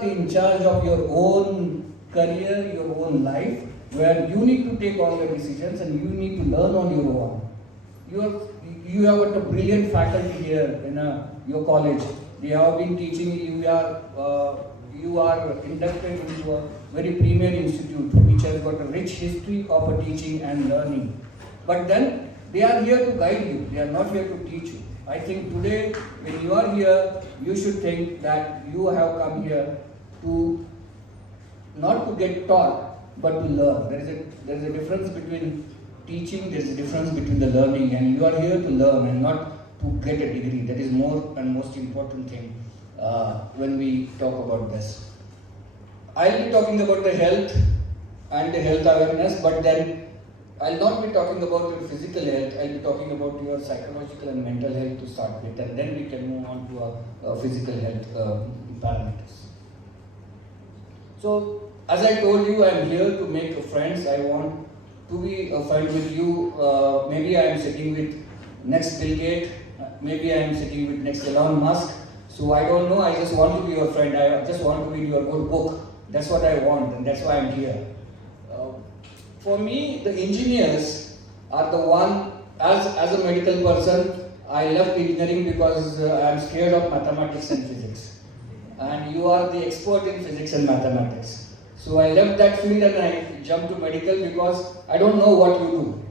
in charge of your own career, your own life, where you need to take all the decisions and you need to learn on your own. You have got a brilliant faculty here in your college. They have been teaching you. You are inducted into a very premier institute which has got a rich history of teaching and learning. But then they are here to guide you. They are not here to teach you. I think today when you are here, you should think that you have come here to not to get taught, but to learn. There is a difference between teaching, there is a difference between the learning, and you are here to learn and not to get a degree. That is more and most important thing when we talk about this. I'll be talking about the health and the health awareness, but then I'll not be talking about your physical health. I'll be talking about your psychological and mental health to start with, and then we can move on to our physical health parameters. So, as I told you, I'm here to make friends. I want to be a friend with you. Maybe I am sitting with next Bill Gates. Maybe I am sitting with next Elon Musk. So I don't know. I just want to be your friend. I just want to read your good book. That's what I want, and that's why I'm here. For me, the engineers are the one. As a medical person, I left engineering because I'm scared of mathematics and physics. And you are the expert in physics and mathematics. So I left that field and I jumped to medical because I don't know what you do.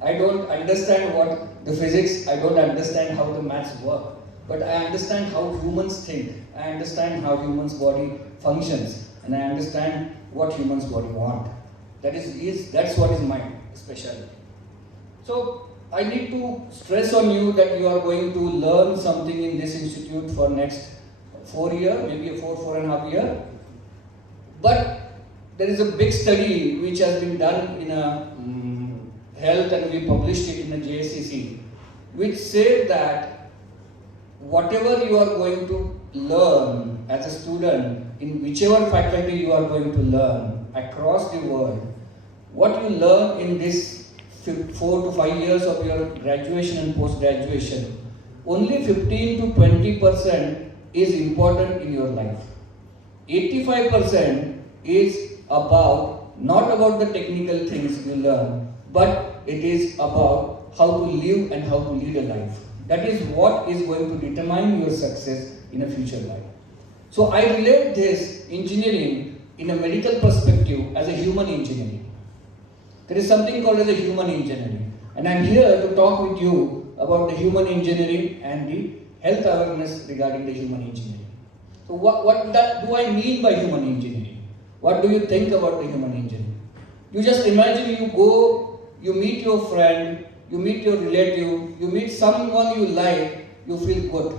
I don't understand what the physics, I don't understand how the maths work. But I understand how humans think. I understand how humans' body functions. And I understand what humans' body want. That's what is my specialty. So I need to stress on you that you are going to learn something in this institute for next 4 years, maybe a 4.5 years. But there is a big study which has been done in a health, and we published it in the JSCC, which said that whatever you are going to learn as a student in whichever faculty you are going to learn across the world, what you learn in this 4 to 5 years of your graduation and post-graduation, only 15 to 20% is important in your life. 85% is not about the technical things you learn, but it is about how to live and how to lead a life. That is what is going to determine your success in a future life. So I relate this engineering in a medical perspective as a human engineering. There is something called as a human engineering, and I am here to talk with you about the human engineering and the health awareness regarding the human engineering. So what do I mean by human engineering? What do you think about the human engineering? You just imagine you go, you meet your friend, you meet your relative, you meet someone you like, you feel good.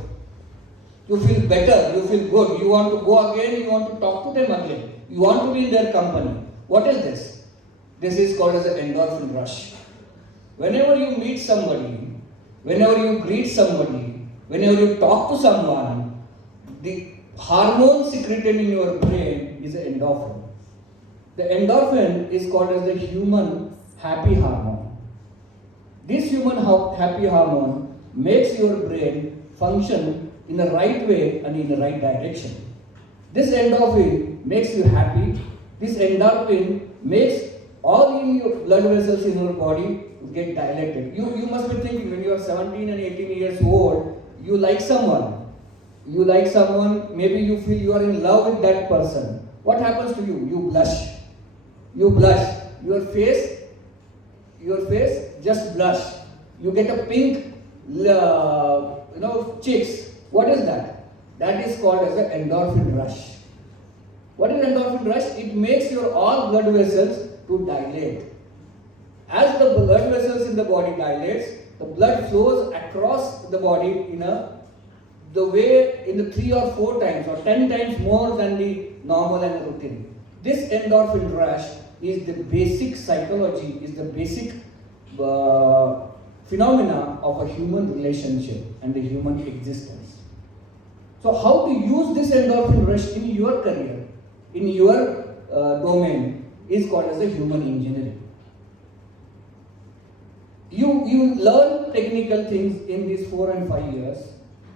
You feel better, you feel good. You want to go again, you want to talk to them again. You want to be in their company. What is this? This is called as an endorphin rush. Whenever you meet somebody, whenever you greet somebody, whenever you talk to someone, the hormone secreted in your brain is an endorphin. The endorphin is called as the human happy hormone. This human happy hormone makes your brain function in the right way and in the right direction. This endorphin makes you happy. This endorphin makes all your blood vessels in your body get dilated. You must be thinking when you are 17 and 18 years old, you like someone. You like someone, maybe you feel you are in love with that person. What happens to you? You blush. You blush. Your face just blush. You get a pink, cheeks. What is that? That is called as an endorphin rush. What is endorphin rush? It makes your all blood vessels to dilate. As the blood vessels in the body dilates, the blood flows across the body in the 3 or 4 times or 10 times more than the normal and the routine. This endorphin rush is the basic psychology, is the basic phenomena of a human relationship and the human existence. So how to use this endorphin rush in your career, in your domain, is called as a human engineering. You learn technical things in these 4 and 5 years.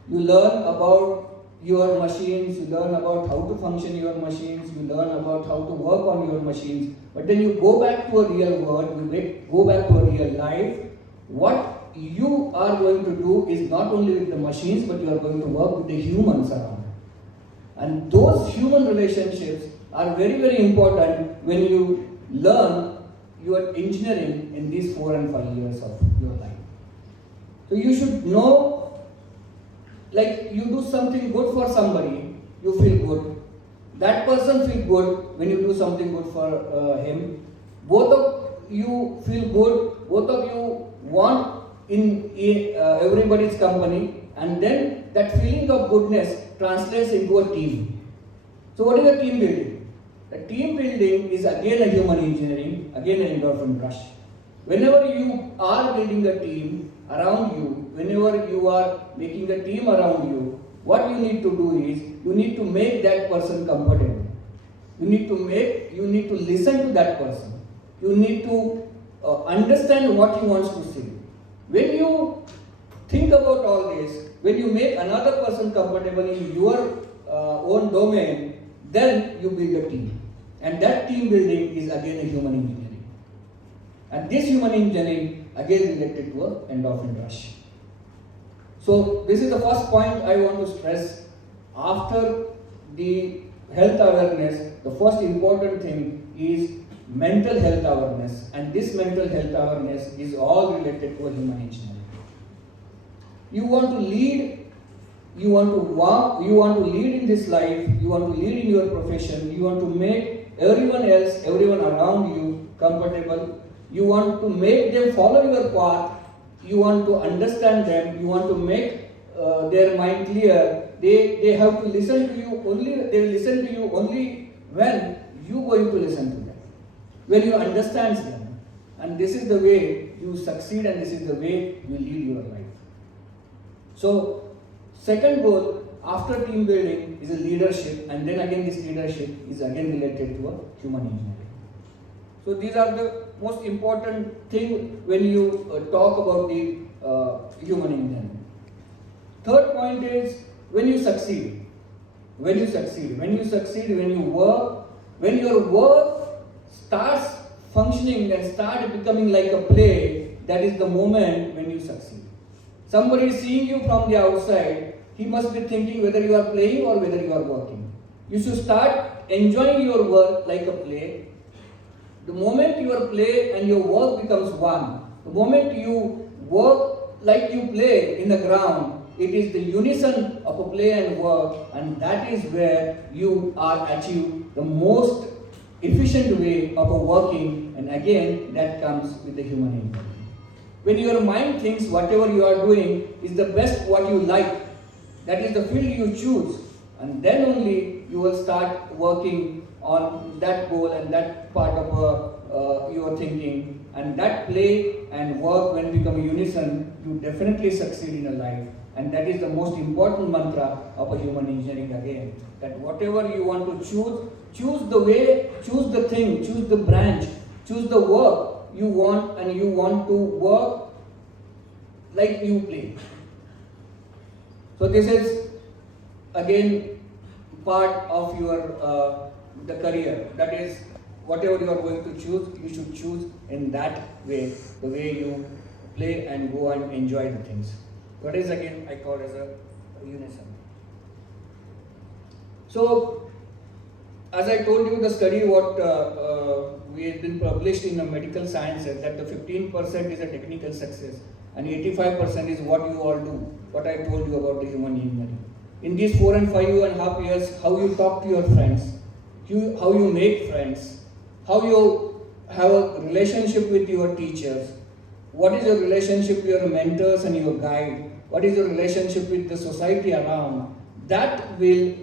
You learn about your machines, you learn about how to function your machines, you learn about how to work on your machines, but then you go back to a real world, go back to a real life. What you are going to do is not only with the machines, but you are going to work with the humans around. And those human relationships are very, very important when you learn your engineering in these 4 and 5 years of your life. So you should know, like you do something good for somebody, you feel good. That person feels good when you do something good for him. Both of you feel good, both of you want in everybody's company, and then that feeling of goodness translates into a team. So what is a team building? The team building is again a human engineering, again an endorphin rush. Whenever you are building a team around you, whenever you are making a team around you, what you need to do is, you need to make that person comfortable. You need to listen to that person. You need to understand what he wants to say. When you think about all this, when you make another person comfortable in your own domain, then you build a team. And that team building is again a human engineering. And this human engineering again related to an endorphin rush. So this is the first point I want to stress. After the health awareness, the first important thing is mental health awareness. And this mental health awareness is all related to a human engineering. You want to lead, you want to walk, you want to lead in this life, you want to lead in your profession, you want to make everyone else, everyone around you comfortable, you want to make them follow your path, you want to understand them, you want to make their mind clear. They have to listen to you only, they will listen to you only when you are going to listen to them, when you understand them. And this is the way you succeed, and this is the way you lead your life. So, second goal after team building is a leadership, and then again this leadership is again related to a human engineering. So these are the most important thing when you talk about the human engineering. Third point is when you succeed. When you work, when your work starts functioning and start becoming like a play, that is the moment when you succeed. Somebody is seeing you from the outside, he must be thinking whether you are playing or whether you are working. You should start enjoying your work like a play. The moment your play and your work becomes one, the moment you work like you play in the ground, it is the unison of a play and work, and that is where you are achieve the most efficient way of a working, and again that comes with the human engineering. When your mind thinks whatever you are doing is the best what you like, that is the field you choose, and then only you will start working on that goal and that part of your thinking, and that play and work when become a unison, you definitely succeed in a life. And that is the most important mantra of a human engineering again, that whatever you want to choose the way, choose the thing, choose the branch, choose the work you want, and you want to work like you play. So this is again part of your the career, that is whatever you are going to choose, you should choose in that way, the way you play and go and enjoy the things. What is again I call as a unison. So as I told you, the study what we have been published in the medical sciences, that the 15% is a technical success and 85% is what you all do, what I told you about the human engineering. In these 4 and 5.5 years, how you talk to your friends, how you make friends, how you have a relationship with your teachers, what is your relationship with your mentors and your guide, what is your relationship with the society around, that will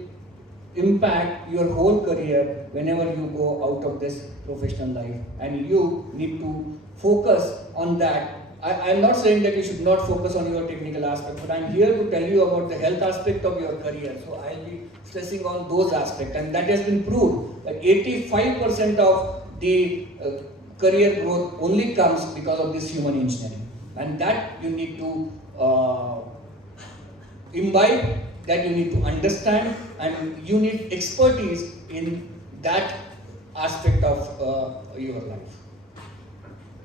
impact your whole career whenever you go out of this professional life, and you need to focus on that. I'm not saying that you should not focus on your technical aspect, but I'm here to tell you about the health aspect of your career. So I'll be stressing on those aspects, and that has been proved that 85% of the career growth only comes because of this human engineering, and that you need to imbibe that you need to understand, and you need expertise in that aspect of your life.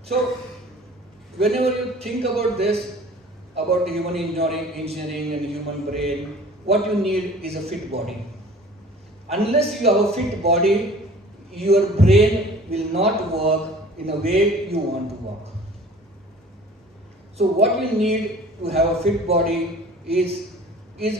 So, whenever you think about this, about the human engineering and human brain, what you need is a fit body. Unless you have a fit body, your brain will not work in a way you want to work. So what you need to have a fit body is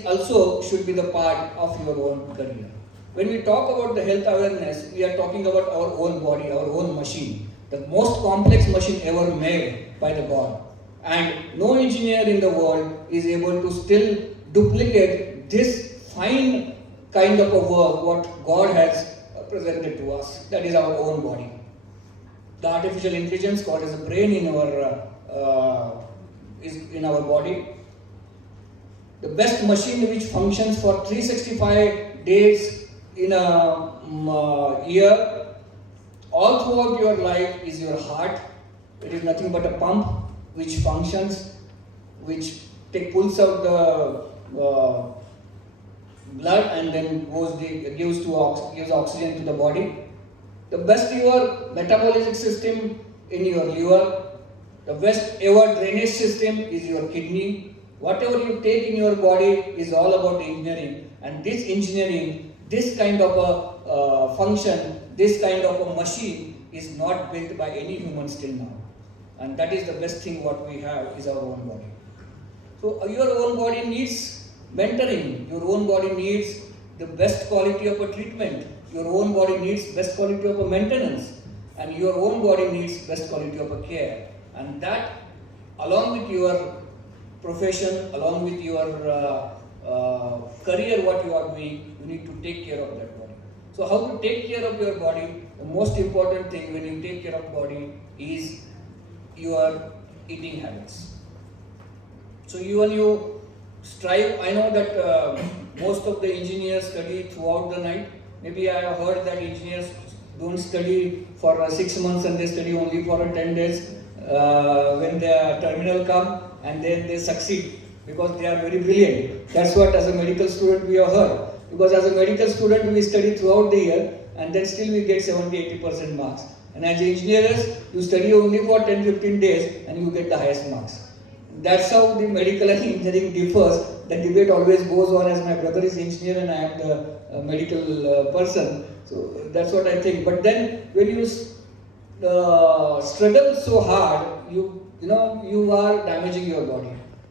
also should be the part of your own career. When we talk about the health awareness, we are talking about our own body, our own machine, the most complex machine ever made by the God. And no engineer in the world is able to still duplicate this fine kind of a work what God has presented to us. That is our own body. The artificial intelligence called as a brain in our body. The best machine which functions for 365 days in a year, all throughout your life, is your heart. It is nothing but a pump which functions, which pulls out the blood and then gives oxygen to the body. The best your metabolic system in your liver. The best ever drainage system is your kidney. Whatever you take in your body is all about engineering. And this engineering, this kind of a function, this kind of a machine is not built by any human still now. And that is the best thing what we have is our own body. So your own body needs mentoring. Your own body needs the best quality of a treatment. Your own body needs best quality of a maintenance. And your own body needs best quality of a care. And that, along with your profession, along with your career, what you are doing, you need to take care of that body. So how to take care of your body? The most important thing when you take care of body is your eating habits. So when you strive, I know that most of the engineers study throughout the night. Maybe I have heard that engineers don't study for 6 months and they study only for 10 days. When the terminal come and then they succeed because they are very brilliant. That's what as a medical student we have heard. Because as a medical student we study throughout the year and then still we get 70-80% marks. And as engineers, you study only for 10-15 days and you get the highest marks. That's how the medical and engineering differs. The debate always goes on as my brother is engineer and I am the medical person. So that's what I think. But then when you struggle so hard, you are damaging your body.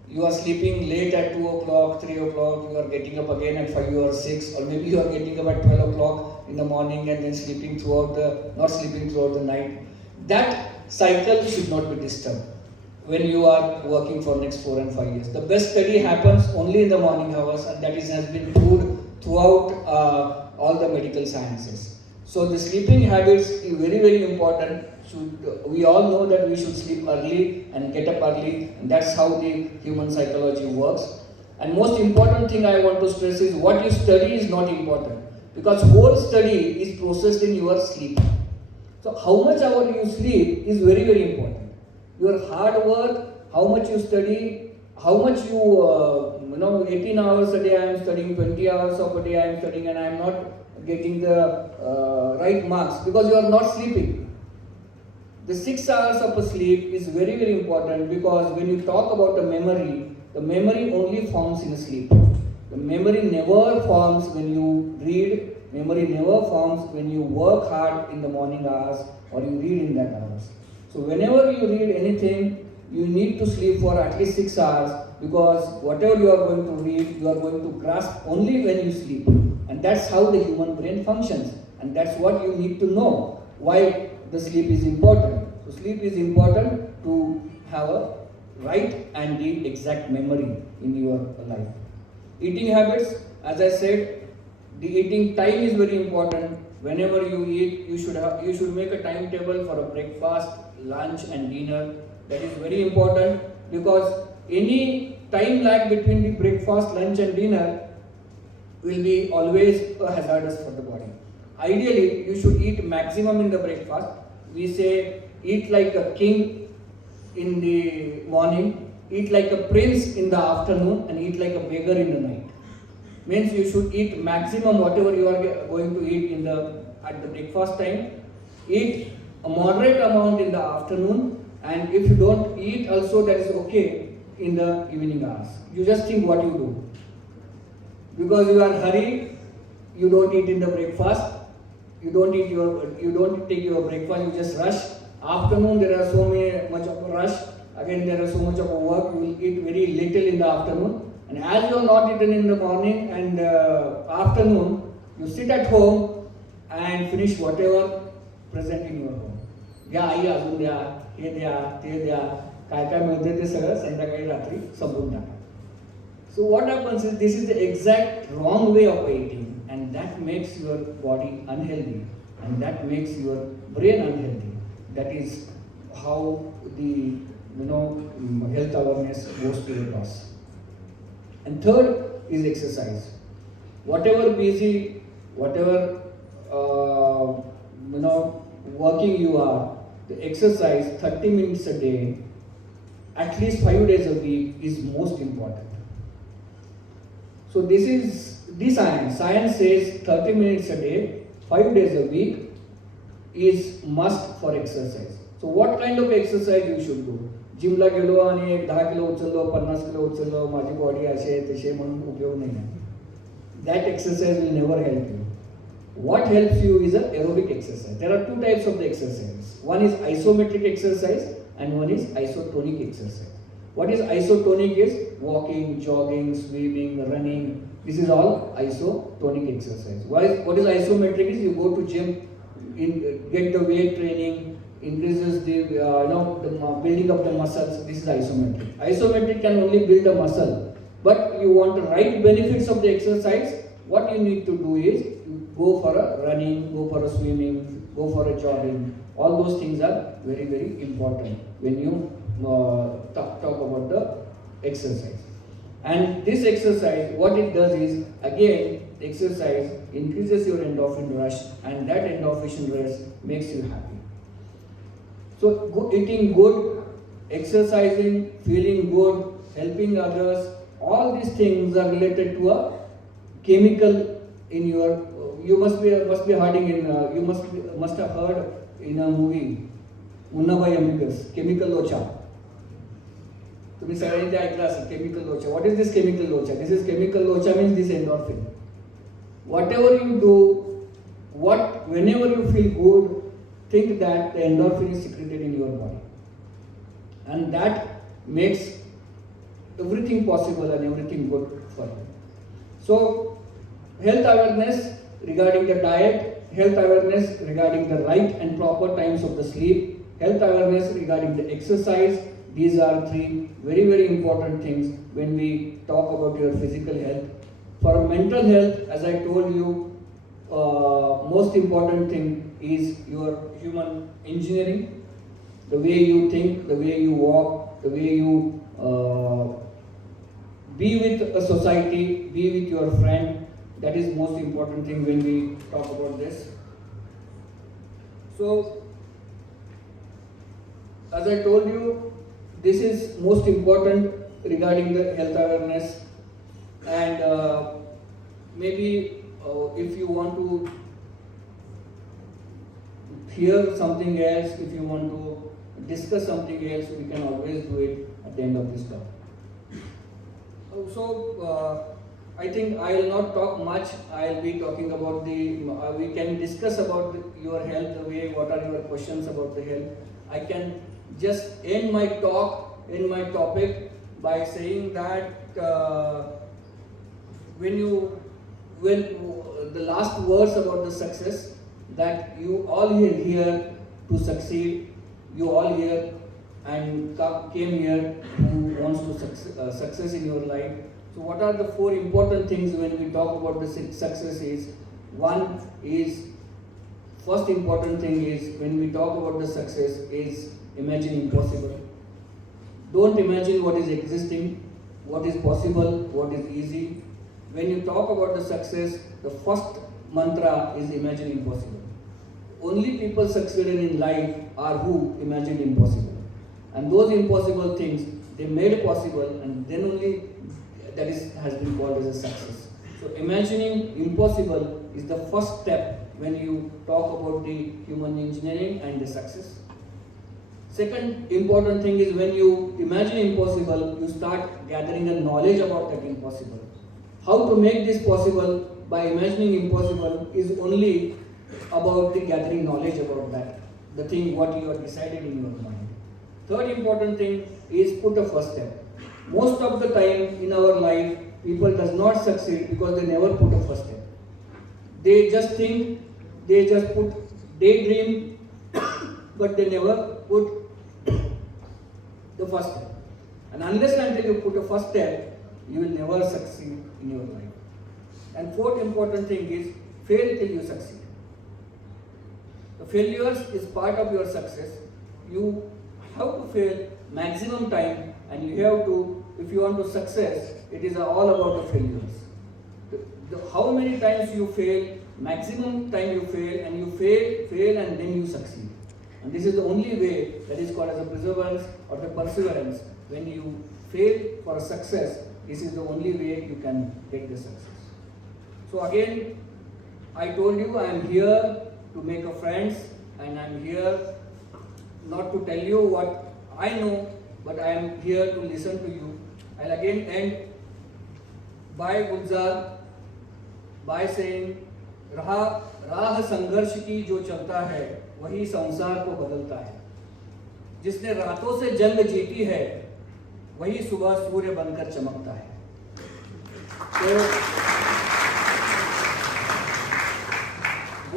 You are sleeping late at 2 o'clock, 3 o'clock, you are getting up again at 5 or 6, or maybe you are getting up at 12 o'clock in the morning and then not sleeping throughout the night. That cycle should not be disturbed when you are working for next 4 and 5 years. The best study happens only in the morning hours, and that has been proved throughout all the medical sciences. So the sleeping habits is very, very important. We all know that we should sleep early and get up early, and that's how the human psychology works. And most important thing I want to stress is what you study is not important, because whole study is processed in your sleep. So how much hour you sleep is very, very important. Your hard work, how much you study, how much 18 hours a day I am studying, 20 hours of a day I am studying, and I am not getting the right marks because you are not sleeping. The 6 hours of a sleep is very, very important, because when you talk about the memory only forms in sleep. The memory never forms when you read, memory never forms when you work hard in the morning hours or you read in that hours. So whenever you read anything, you need to sleep for at least 6 hours, because whatever you are going to read, you are going to grasp only when you sleep. And that's how the human brain functions. And that's what you need to know, why the sleep is important. So sleep is important to have a right and the exact memory in your life. Eating habits, as I said, the eating time is very important. Whenever you eat, you should make a timetable for a breakfast, lunch and dinner. That is very important, because any time lag between the breakfast, lunch and dinner will be always hazardous for the body. Ideally, you should eat maximum in the breakfast. We say eat like a king in the morning, eat like a prince in the afternoon, and eat like a beggar in the night. Means you should eat maximum whatever you are going to eat at the breakfast time. Eat a moderate amount in the afternoon, and if you don't eat also, that is okay in the evening hours. You just think what you do. Because you are hurried, you don't eat in the breakfast, you don't take your breakfast, you just rush. Afternoon there are so much of a rush, again there is so much of a work, you will eat very little in the afternoon. And as you have not eaten in the morning and afternoon, you sit at home and finish whatever present in your home. घ्या आई अजून द्या, हे द्या, ते द्या, काय काय मिळते ते सगळं संध्याकाळी रात्री संपवून टाका. So what happens is, this is the exact wrong way of eating, and that makes your body unhealthy, and that makes your brain unhealthy. That is how the health awareness goes to the toss. And third is exercise. Whatever busy, whatever working you are, the exercise 30 minutes a day, at least 5 days a week is most important. So this is the science. Science says 30 minutes a day, 5 days a week is must for exercise. So what kind of exercise you should do? जिमला गेलो आणि 10 kilo उचललो, 50 kilo उचललो, माझी body असे तसे म्हणून उपयोग नाही. That exercise will never help you. What helps you is an aerobic exercise. There are two types of the exercise. One is isometric exercise and one is isotonic exercise. What is isotonic is walking, jogging, swimming, running. This is all isotonic exercise. What is isometric is you go to gym, get the weight training, increases the building of the muscles. This is isometric. Isometric can only build a muscle, but you want the right benefits of the exercise. What you need to do is go for a running, go for a swimming, go for a jogging. All those things are very, very important when you talk about the exercise. And this exercise, what it does is, again, exercise increases your endorphin rush, and that endorphin rush makes you happy. So eating good, exercising, feeling good, helping others, all these things are related to a chemical in your. You must be hearing in. You must have heard in a movie, Munnabai Amicus, chemical locha. तुम्ही सगळ्यांनी ते ऐकलं असेल, chemical locha. What is this chemical locha? This is chemical locha means this endorphin. Whatever you do, whenever you feel good, think that the endorphin is secreted in your body, and that makes everything possible and everything good for you. So health awareness regarding the diet, health awareness regarding the right and proper times of the sleep, health awareness regarding the exercise. These are three very, very important things when we talk about your physical health. For mental health, as I told you, most important thing is your human engineering, the way you think, the way you walk, the way you be with a society, be with your friend. That is most important thing when we talk about this. So, as I told you, this is most important regarding the health awareness, and maybe if you want to hear something else, if you want to discuss something else, we can always do it at the end of this talk. So I think I will not talk much. I will be talking about we can discuss about your health, the way, what are your questions about the health. I can just end my talk, end my topic by saying that when the last words about the success, that you all here to succeed, you all here and came here who wants to success in your life. So what are the 4 important things when we talk about the success is, one is, first important thing is when we talk about the success is imagine impossible. Don't imagine what is existing, what is possible, what is easy. When you talk about the success, the first mantra is imagine impossible. Only people succeeded in life are who imagine impossible. And those impossible things, they made possible, and then only has been called as a success. So So imagining impossible is the first step when you talk about the human engineering and the success. Second important thing is when you imagine impossible, you start gathering a knowledge about that impossible. How to make this possible by imagining impossible is only about the gathering knowledge about that, the thing what you have decided in your mind. Third important thing is put a first step. Most of the time in our life, people does not succeed because they never put a first step. They just think, they just put daydream, but they never put the first step. And unless and until you put a first step, you will never succeed in your life. And fourth important thing is fail till you succeed. The failures is part of your success. You have to fail maximum time, and you have to, if you want to success, it is all about the failures. How many times you fail, maximum time you fail, and you fail and then you succeed. And this is the only way that is called as a perseverance or the perseverance. When you fail for a success, this is the only way you can get the success. So again, I told you I am here to make a friends, and I am here not to tell you what I know, but I am here to listen to you. I'll again end by Gulzar by saying, राह संघर्ष की जो चलता है वही संसार को बदलता है. जिसने रातों से जंग जीती है वही सुबह सूर्य बनकर चमकता है. So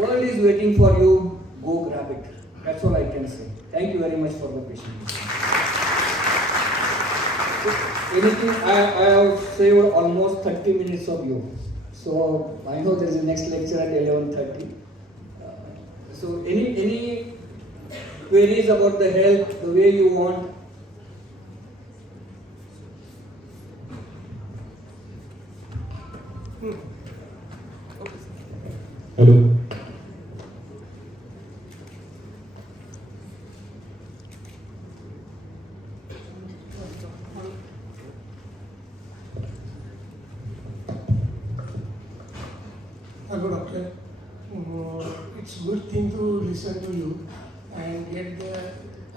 world is waiting for you, go grab it. That's all I can say. Thank you very much for the patience. Anything, I have saved almost 30 minutes of you. So I know there is a next lecture at 11:30. So any queries about the health, the way you want? Hello. Hello, doctor. It's good thing to listen to you and get the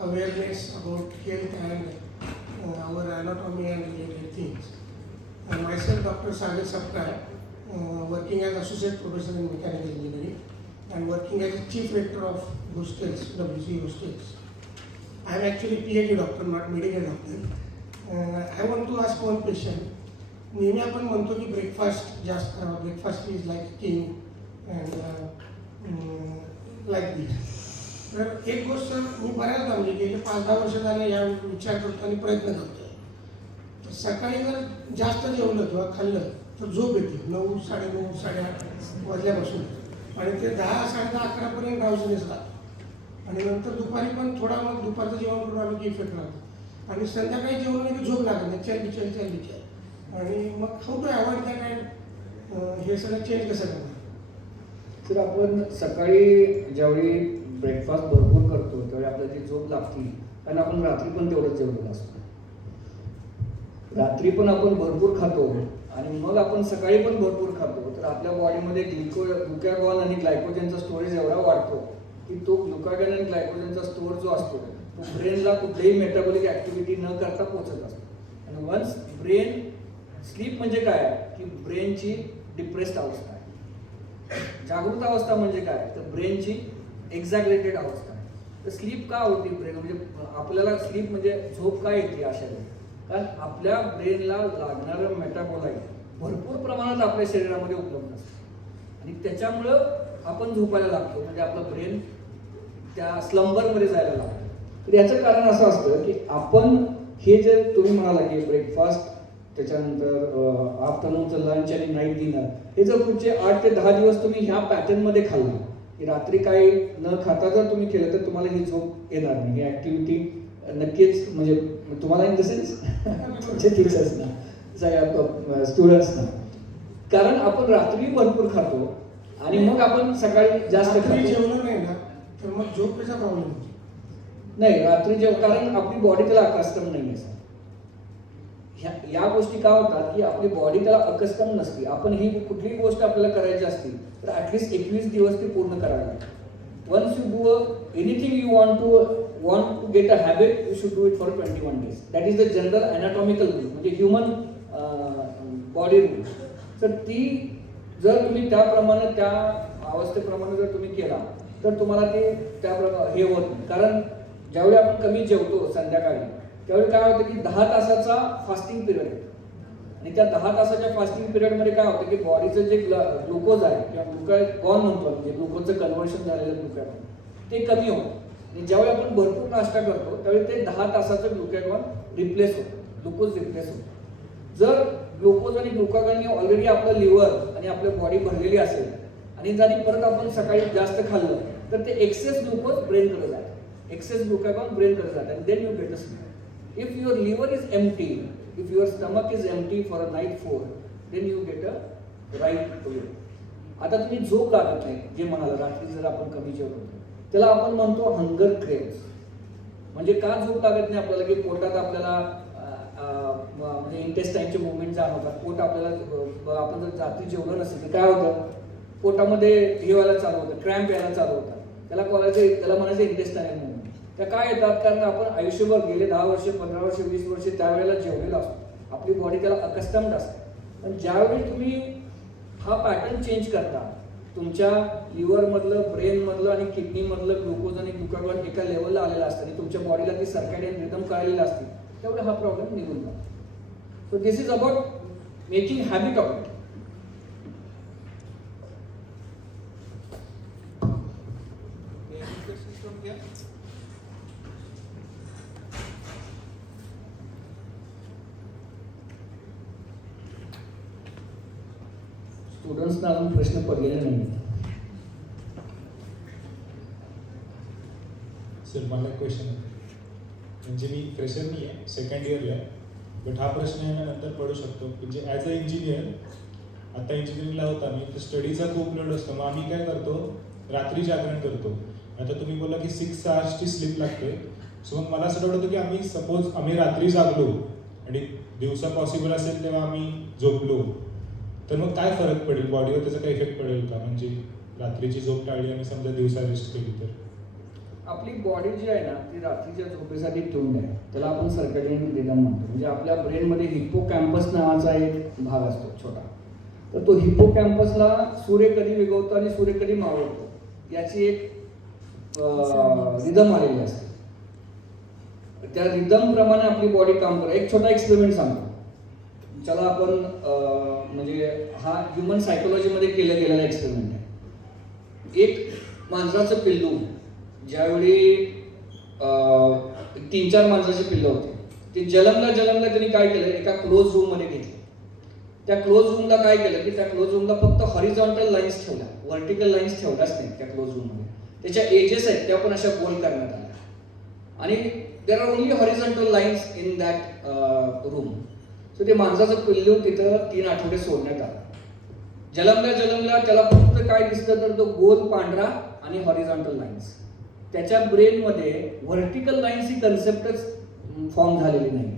awareness about health and our anatomy and related things. And myself, Dr. Sagar Sapkar, working as associate professor in mechanical engineering and working as chief rector of hostels, WC hostels. I am actually PhD doctor, not medical doctor. I want to ask one question. नेहमी आपण म्हणतो की breakfast जास्त करावा, breakfast is like king and like this. तर एक गोष्ट मी बऱ्याचदा म्हणजे गेले 5-10 वर्ष झाले या विचार करतो आणि प्रयत्न करतो. सकाळी जर जास्त जेवलं किंवा खाल्लं तर झोप येते 9, 9:30, 8:30 वाजल्यापासून आणि ते 10-10:30, 11पर्यंत ड्राउझीनेस राहतो आणि नंतर दुपारी पण थोडा मग दुपारचं जेवण करून आलो की इफेक्ट राहतो आणि संध्याकाळी जेवण की झोप लागत नाही, चल आणि मग how to avoid that and हे सगळं चेंज कसं करणार? सर आपण सकाळी ज्यावेळी ब्रेकफास्ट भरपूर करतो त्यावेळी आपल्याला ती झोप लागते, कारण आपण रात्री पण तेवढंच जेवलेलं असतो. रात्री पण आपण भरपूर खातो आणि मग आपण सकाळी पण भरपूर खातो, तर आपल्या बॉडीमध्ये ग्लुकॅगॉन आणि ग्लायकोजनचा स्टोरेज एवढा वाढतो की तो ग्लुकॅगॉन आणि ग्लायकोजनचा स्टोर जो असतो तो ब्रेनला कुठलीही मेटाबॉलिक ॲक्टिव्हिटी न करता पोहोचत असतो. आणि वन्स ब्रेन स्लीप म्हणजे काय की ब्रेनची डिप्रेस्ड अवस्था आहे. जागृत अवस्था म्हणजे काय तर ब्रेनची एक्झॅग्रेटेड अवस्था आहे. तर स्लीप का होती ब्रेन म्हणजे आपल्याला स्लीप म्हणजे झोप का येते अशा वेळी, कारण आपल्या ब्रेनला लागणारं मेटाबॉलाइट भरपूर प्रमाणात आपल्या शरीरामध्ये उपलब्ध असतं आणि त्याच्यामुळं आपण झोपायला लागतो, म्हणजे आपलं ब्रेन त्या स्लंबरमध्ये जायला लागतं. तर याचं कारण असं असतं की आपण हे जे तुम्ही म्हणाला की ब्रेकफास्ट त्याच्यानंतर आफ्टरनूनचं लंच आणि नाईट डिनर हे जर पुढचे 8 ते 10 दिवस तुम्ही ह्या पॅटर्नमध्ये खाल्ला की रात्री काही न खाता जर तुम्ही केलं तर तुम्हाला ही झोप येणार नाही. ही ॲक्टिव्हिटी नक्कीच म्हणजे तुम्हाला इन द सेन्स तुमचे टीचर्सना स्टुडंट्सना, कारण आपण रात्री भरपूर खातो आणि मग आपण सकाळी जास्त खातो. जेवलं नाही ना तर मग झोपेचा प्रॉब्लेम होतो. नाही रात्री जेव, कारण आपली बॉडी त्याला अकस्टम नाही आहे. या गोष्टी का होतात की आपली बॉडी त्याला अकस्टम नसते. आपण ही कुठलीही गोष्ट आपल्याला करायची असती तर ॲटलिस्ट 21 दिवस ती पूर्ण करावी लागते. Once you do anything you want to get a habit, you should do it for 21 days. That is the general anatomical rule, म्हणजे ह्युमन बॉडी रूल. तर ती जर तुम्ही त्याप्रमाणे त्या अवस्थेप्रमाणे जर तुम्ही केला तर तुम्हाला ते त्याप्रमाणे हे होत नाही. कारण ज्यावेळी आपण कमी जेवतो संध्याकाळी त्यावेळी काय होतं की 10 तासाचा फास्टिंग पिरियड आहे आणि त्या 10 तासाच्या फास्टिंग पिरियडमध्ये काय होतं की बॉडीचं जे ग्लुकोज आहे किंवा ग्लुकॉन म्हणतो म्हणजे ग्लुकोजचं कन्व्हर्शन झालेलं ग्लुकॉन ते कमी होतं. आणि ज्यावेळी आपण भरपूर नाश्ता करतो त्यावेळी ते 10 तासाचं ग्लुकॅगॉन रिप्लेस होतं, ग्लुकोज रिप्लेस होतं. जर ग्लुकोज आणि ग्लुकागॉनने ऑलरेडी आपलं लिव्हर आणि आपली बॉडी भरलेली असेल आणि जरी परत आपण सकाळी जास्त खाल्लं तर ते एक्सेस ग्लुकोज ब्रेनकडे जातं, एक्सेस ग्लुकागॉन ब्रेनकडे जातं आणि then you get a sleep. If your liver is empty, if your stomach is empty for a night 4, then you get a right to it. आता तुम्ही झोप लागत नाही जे म्हणाला रात्री जर आपण कमी जेवतो त्याला आपण म्हणतो हंगर क्रेव्स. म्हणजे का झोप लागत नाही आपल्याला की पोटात आपल्याला म्हणजे इंटेस्टाईनचे मुवमेंट जाणवतात. पोट आपल्याला आपण जर रात्री जेवलं नसेल तर काय होतं पोटामध्ये हे व्हायला चालू होतं, क्रॅम्प यायला चालू होतात. त्याला म्हणायचं इंटेस्टाईन मुवमेंट. त्या काय येतात कारण आपण आयुष्यभर गेले 10 वर्ष 15 वर्ष 20 वर्ष त्यावेळेला जेवलेला असतो, आपली बॉडी त्याला अकस्टम्ड असते. पण ज्यावेळी तुम्ही हा पॅटर्न चेंज करता तुमच्या लिव्हरमधलं ब्रेनमधलं आणि किडनीमधलं ग्लुकोज आणि ग्लुकागॉन एका लेवलला आलेला असतं आणि तुमच्या बॉडीला ती सर्कॅडियन रिदम कळलेली असते त्यामुळे हा प्रॉब्लेम निघून जातो. So this is about making habit of it. स्टुडंट्सना अजून प्रश्न पडलेले नाही. सर मला एक क्वेश्चन आहे. म्हणजे मी फ्रेशर नाही आहे, सेकंड इयरला आहे, बट हा प्रश्न आहे ना नंतर पडू शकतो. म्हणजे ॲज अ इंजिनियर आता इंजिनिअरिंगला होता मी तर स्टडीचा खूप लोड असतो. मग आम्ही काय करतो रात्री जागरण करतो. आता तुम्ही बोला की 6 आवर्सची स्लीप लागते. सो मग मला असं वाटतं की आम्ही रात्री जागलो आणि दिवसा पॉसिबल असेल तेव्हा आम्ही झोपलो तर मग काय फरक पडेल बॉडीवर, त्याचा काही इफेक्ट पडेल का? म्हणजे रात्रीची झोप टाळली आणि समजा दिवसा रेस्ट केली तर आपली बॉडी जी आहे ना ती रात्रीच्या झोपेसाठी ट्यून्ड आहे. त्याला आपण सर्कॅडियन रिदम म्हणतो. म्हणजे आपल्या ब्रेनमध्ये हिप्पोकॅम्पस नावाचा एक भाग असतो छोटा. तर तो हिप्पोकॅम्पसला सूर्य कधी विगवतो आणि सूर्य कधी मावळतो याची एक रिदम आलेली असते. त्या रिदम प्रमाणे आपली बॉडी काम करते. एक छोटा एक्सपेरिमेंट सांगतो ज्याला आपण म्हणजे हा ह्युमन सायकोलॉजीमध्ये केला गेलेला एक्सपेरिमेंट आहे. एक मांजराचं पिल्लू ज्यावेळी 3-4 मांजराचे पिल्लं होते ते जलमला त्यांनी काय केलं एका क्लोज रूममध्ये घेतले. त्या क्लोज रूमला काय केलं की त्या क्लोज रूमला फक्त हॉरिझॉन्टल लाईन्स ठेवल्या, व्हर्टिकल लाईन्स ठेवल्याच नाही त्या क्लोज रूममध्ये. त्याच्या एजेस आहेत त्या पण अशा गोल करण्यात आल्या आणि there are only horizontal lines in that room. So ते माणसाचं पिल्लू तिथं 3 आठवडे सोडण्यात आलं. जलमल्या त्याला फक्त काय दिसतं तर तो गोल पांढरा आणि हॉरिझॉन्टल लाईन्स. त्याच्या ब्रेनमध्ये व्हर्टिकल लाईन्स ही कन्सेप्टच फॉर्म झालेली नाही.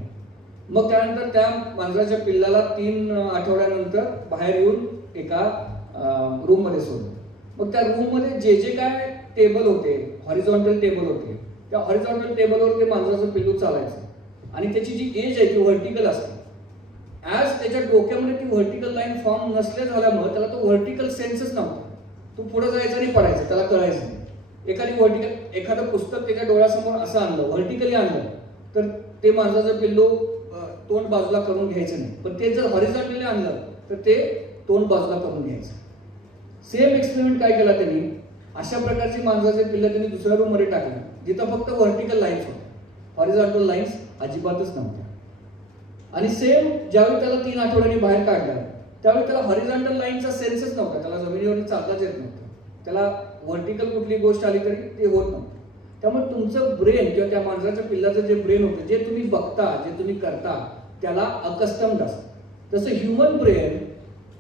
मग त्यानंतर त्या मांजराच्या पिल्लाला 3 आठवड्यानंतर बाहेर येऊन एका रूममध्ये सोडलं. मग त्या रूममध्ये जे काय टेबल होते हॉरिझॉन्टल टेबल होते त्या हॉरिझॉन्टल टेबलवर ते मांजराचं पिल्लू चालायचं आणि त्याची जी एज आहे ती व्हर्टिकल असते. ॲज त्याच्या डोक्यामध्ये ती व्हर्टिकल लाईन फॉर्म नसल्या झाल्यामुळे त्याला तो व्हर्टिकल सेन्सच नव्हता. तो पुढे जायचं आणि पडायचं त्याला कळायचं नाही. एखादं पुस्तक त्याच्या डोळ्यासमोर असं आणलं व्हर्टिकली आणलं तर ते माणसाचं पिल्लू तोंड बाजूला करून घ्यायचं नाही. पण ते जर हॉरिझॉन्टली आणलं तर ते तोंड बाजूला करून घ्यायचं. सेम एक्सपेरिमेंट काय केला त्यांनी अशा प्रकारची माणसाचे पिल्लं त्यांनी दुसऱ्या रूममध्ये टाकलं जिथं फक्त व्हर्टिकल लाईन्स होत्या, हॉरिझॉन्टल लाईन्स अजिबातच नव्हत्या. आणि सेम ज्यावेळी त्याला 3 आठवड्यांनी बाहेर काढलं त्यावेळी त्याला हॉरिझॉन्टल लाईनचा सेन्सच नव्हता. त्याला जमिनीवर चालताच येत नव्हतं. त्याला व्हर्टिकल कुठली गोष्ट आली तरी ते होत नव्हतं. त्यामुळे तुमचं ब्रेन किंवा त्या माणसाच्या पिल्लाचं जे ब्रेन होतं जे तुम्ही बघता जे तुम्ही करता त्याला अकस्टम्ड असतं. तसं ह्युमन ब्रेन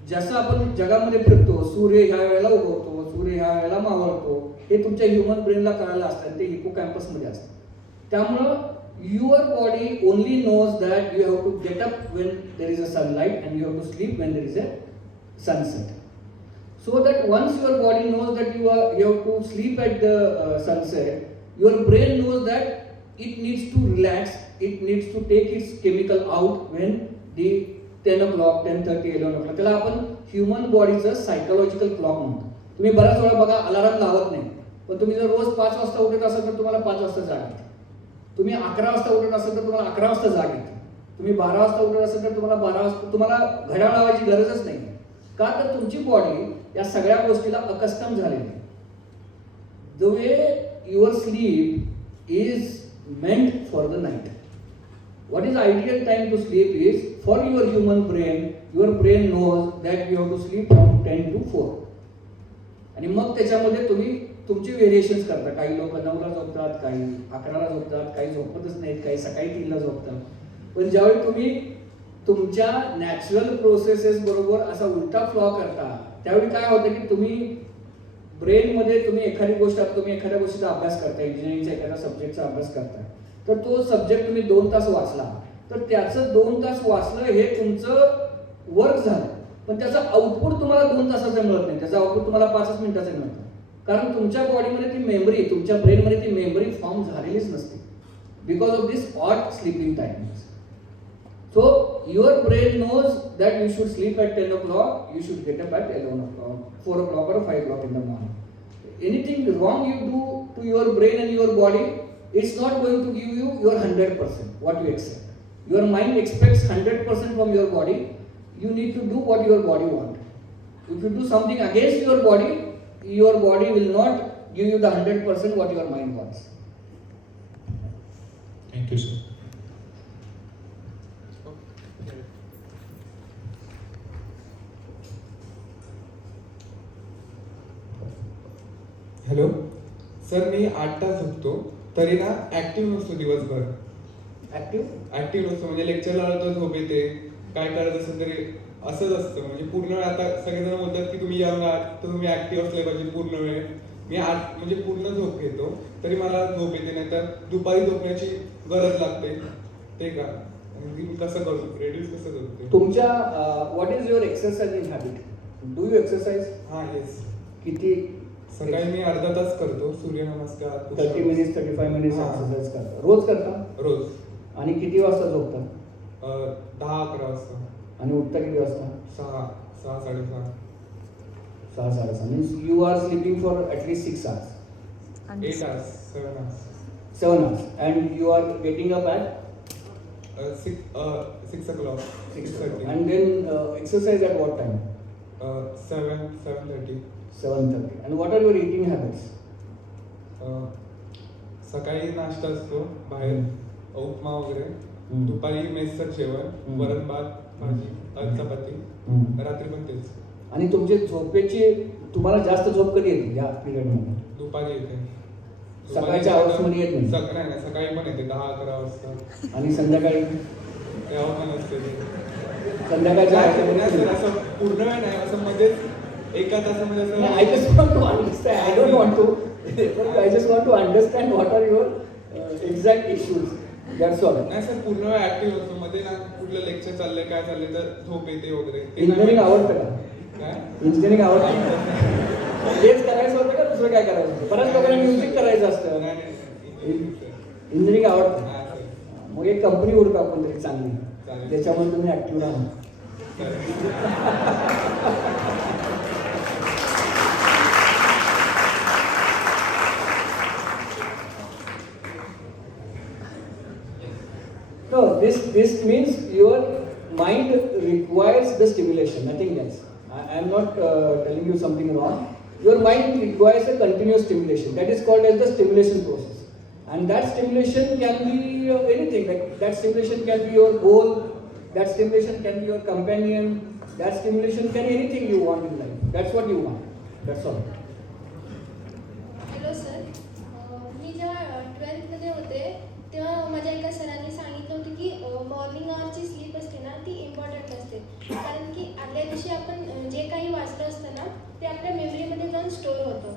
जसं आपण जगामध्ये फिरतो सूर्य ह्या वेळेला उगवतो सूर्य ह्या वेळेला मावळतो हे तुमच्या ह्युमन ब्रेनला कळायला असतं. ते हिपोकॅम्पसमध्ये असतं. त्यामुळं your body only knows that you have to get up when there is a sunlight and you have to sleep when there is a sunset. So that once your body knows that you have to sleep at the sunset, your brain knows that it needs to relax, it needs to take its chemical out when the 10 o'clock, 10:30, 11 o'clock. त्याला आपण human बॉडीचं psychological clock म्हणतो. तुम्ही बऱ्याच वेळा बघा alarm लावत नाही, पण तुम्ही जर रोज 5 वाजता उठत असाल तर तुम्हाला 5 वाजता जाग येते. तुम्ही 11 वाजता उठत असाल तर तुम्हाला 11 वाजता जाग येते. तुम्ही 12 वाजता उठत असाल तर तुम्हाला 12 वाजता, तुम्हाला घड्याळ लावायची गरजच नाही. का तर तुमची बॉडी या सगळ्या गोष्टीला अकस्टम झालेली आहे. The way your sleep is meant for the night. What is ideal time to sleep is for your human brain. Your brain knows that you have to sleep from 10 to 4. आणि मग त्याच्यामध्ये तुम्ही तुमचे variations करता. काही लोक 9ला झोपतात, काही 11ला झोपतात, काही झोपतच नाहीत, काही सकाळी 3ला झोपतात. पण ज्यावेळी तुम्ही तुमच्या नॅचरल प्रोसेसेस बरोबर असा उलटा फ्लॉ करता, त्यावेळी काय होतं की तुम्ही ब्रेनमध्ये तुम्ही एखादी गोष्ट, तुम्ही एखाद्या गोष्टीचा अभ्यास करता, इंजिनिअरिंगचा एखाद्या सब्जेक्टचा अभ्यास करता, तर तो सब्जेक्ट तुम्ही 2 तास वाचला, तर त्याचं 2 तास वाचलं हे तुमचं वर्क झालं, पण त्याचं आउटपुट तुम्हाला 2 तासाचं मिळत नाही. त्याचं आउटपुट तुम्हाला 5 मिनिटाचं मिळतं. कारण तुमच्या बॉडीमध्ये ती मेमरी, तुमच्या ब्रेनमध्ये ती मेमरी फॉर्म झालेलीच नसते because of this odd sleeping times. So your brain knows that you should sleep at 10 o'clock, you should get up at 11 o'clock, 4 o'clock or 5 o'clock in the morning. Anything wrong you do to your brain and your body, it's not going to give you your 100%, what you expect. Your mind expects 100% from your body. You need to do what your body wants. If you do something against your body will not give you the 100% what your mind wants. Thank you, sir. Hello sir, मी 8 तास झोपतो तरी ना active नसतो दिवसभर. Active नसतो म्हणजे लेक्चरला आलो तर झोप येते, काय करत असेल तरी असंच असतं. म्हणजे पूर्ण वेळ, आता सगळेजण बोलतात की तुम्ही यंग आहात तर तुम्ही ऍक्टिव्ह असले पाहिजे पूर्ण वेळ. मी म्हणजे पूर्ण झोप घेतो तरी मला झोप येते, नाही तर दुपारी झोपण्याची गरज लागते. ते का मी कसं करतो, रेड्यूस कसं करतो? तुमच्या what is your exercising habit? Do you exercise? हां, येस. किती? सकाळी मी अर्धा तास करतो सूर्यनमस्कार. 30 मिनिट्स 35 मिनिट्स एक्सरसाइज करता. रोज करता? रोज. आणि किती वाजता झोपता? 10-11 वाजता. आणि उठता किती वाजता? 6 साडेसहा. 6-6:30 means you are sleeping for at least 6 hours. 8 hours, 7 hours. 7 hours. And you are getting up at 6 o'clock. 6:30. And then exercise at what time? 7:30. 7:30. And what are your eating habits? सकाळी नाश्ता असतो बाहेर, उपमा वगैरे. दुपारी मेसचं जेवण, वरण भात, भाजी, चपाती. रात्री पण तेच. आणि तुमची झोपेची, तुम्हाला जास्त झोप कधी येते या पिरियडमध्ये? दुपारी येते. सकाळच्या आवर्समध्ये येत नाही? नाही, सकाळी पण येते 10-11 वाजता. आणि संध्याकाळी? तेव्हा पण असते. संध्याकाळच्या असं पूर्ण वेळ नाही, असं मध्ये एका तासामध्ये असं. I just want to understand. I don't want to. I just want to understand what are your exact issues. That's all. नाही सर, पूर्ण वेळ ऍक्टिव्ह असतो. मध्ये ना कुठलं लेक्चर चाललंय, काय चाललंय तर झोप येते वगैरे. इंजिनिअरिंग आवडतं का? काय? इंजिनिअरिंग आवडतं? हेच करायचं होतं का दुसरं काय करायचं होतं? बऱ्याच लोकांना म्युझिक करायचं असतं. इंजिनिअरिंग आवडतं? मग एक कंपनी उडतो आपण तरी चांगली, ज्याच्यामध्ये तुम्ही ऍक्टिव्ह राहा. No, this means your mind requires the stimulation, nothing else. I am not telling you something wrong. Your mind requires a continuous stimulation. That is called as the stimulation process. And that stimulation can be anything. Like that stimulation can be your goal. That stimulation can be your companion. That stimulation can be anything you want in life. That's what you want. That's all. Hello sir, मी जेव्हा 12th मध्ये होते तेव्हा माझ्या एका सरांनी सांगितलं होतं की मॉर्निंग आवरची स्लीप असते ना ती इम्पॉर्टंट असते, कारण की आदल्या दिवशी आपण जे काही वाचलं असतं ना ते आपल्या मेमरीमध्ये जाऊन स्टोअर होतं.